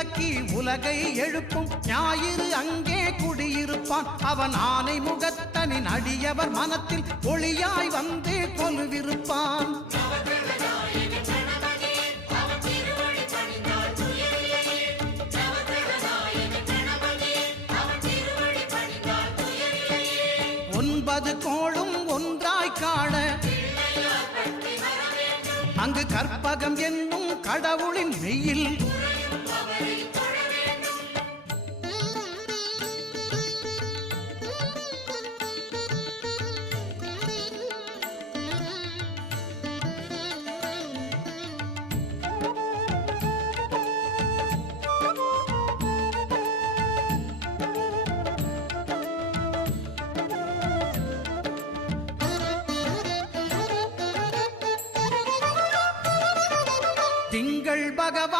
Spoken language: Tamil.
துலக்கி உலகை எழுப்பும் ஞாயிறு அங்கே குடியிருப்பான். அவன் ஆனை முகத்தனின் அடியவர் மனத்தில் ஒளியாய் வந்து கொலுவிருப்பான். ஒன்பது கோளும் ஒன்றாய் காண அங்கு கற்பகம் என்னும் கடவுளின் மெய்யில் திங்கள் பகவான்